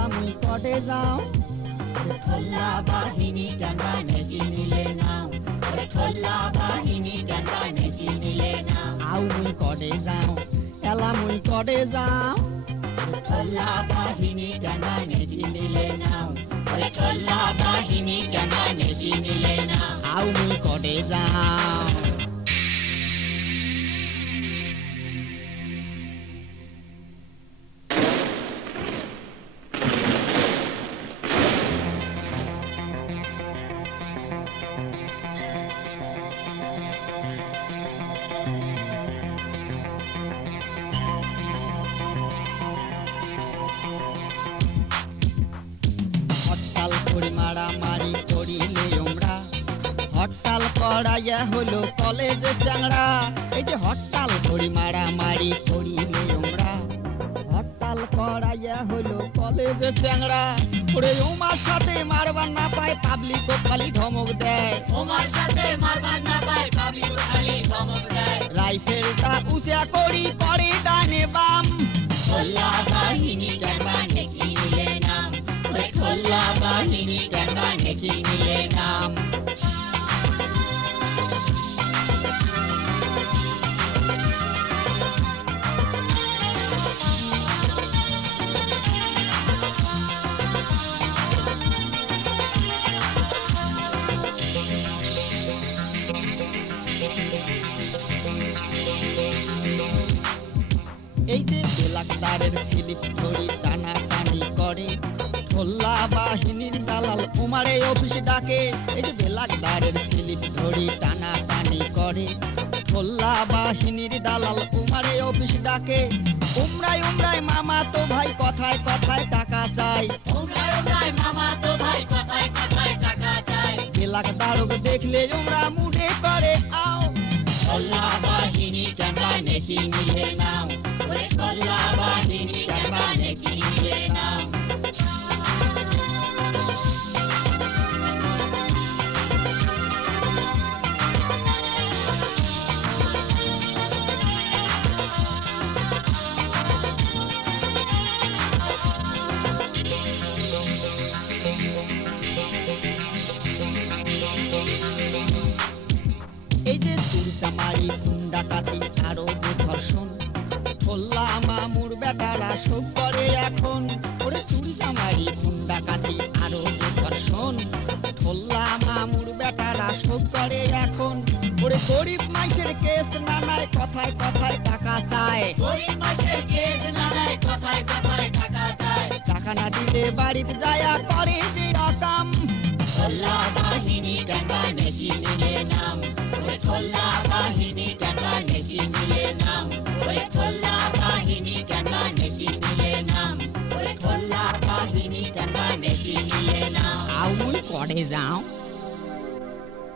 এলা মুই কটে যাও খোল্লা বাহিনী কেনবা নেকি নিলে নাও খোল্লা বাহিনী কেনবা নেকি নিলে নাও আউ মুই কটে যাও এলা মুই কটে যাও খোল্লা বাহিনী কেনবা নেকি নিলে নাও খোল্লা বাহিনী কেনবা নেকি নিলে নাও আউ মুই কটে যাও হরতাল করি মারামারি করিলে আমরা হরতাল করাইয়া হলো কলেজে চ্যাংড়া এই যে হরতাল করি মারামারি করিলে আমরা হরতাল করাইয়া হলো কলেজে চ্যাংড়া ওরে ওমার সাথে মারবার না পায় পাবলিক খালি ধমক দেয় তোমার সাথে মারবার না পায় পাবলিক খালি ধমক দেয় রাইফেলটা উঁচা করি পরে ডানে বাম খোল্লা বাহিনী কেনবা নেকি নিলে নাও খোল্লা বাহিনী কেনবা নেকি নিলে নাও এই যে বেলাক্তারের স্লিপ ধরি টানাটানি করে খোল্লা বাহিনীর দালাল উমারে অফিস ডাকে এই যে বেলাক্তারের স্লিপ ধরি টানাটানি করে খোল্লা বাহিনীর দালাল উমারে অফিস ডাকে উমরাই উমরাই মামা তো ভাই কথায় কথায় টাকা চাই উমরাই উমরাই মামা তো ভাই কথায় কথায় টাকা চাই বেলাক্তারক দেখলে উমরা মুডে করে আও খোল্লা বাহিনী কেনবা নেকি নিলে নাও খোল্লা বাহিনী কেনবা নেকি নিলে নাও এই যে চুরিচামারি ডাকাতি আরো যে ধর্ষণ খোল্লা মামুর বেটারা শোক করে এখন ওরে চুরিচামারি ডাকাতি আরো যে ধর্ষণ খোল্লা মামুর বেটারা শোক করে এখন ওরে গরিব মানুষের কেস নানায় কথায় কথায় টাকা চায় গরিব মানুষের কেস নানায় কথায় কথায় টাকা চায় টাকা না দিলে বাড়িতে যায়া করে যে রকম খোল্লা বাহিনী কেনবা নেকি নিলে নাও খোল্লা বাহিনী কেনবা নেকি নিলে নাও খোল্লা বাহিনী কেনবা নেকি নিলে নাও খোল্লা বাহিনী কেনবা নেকি নিলে নাও আউ মুই করে যাও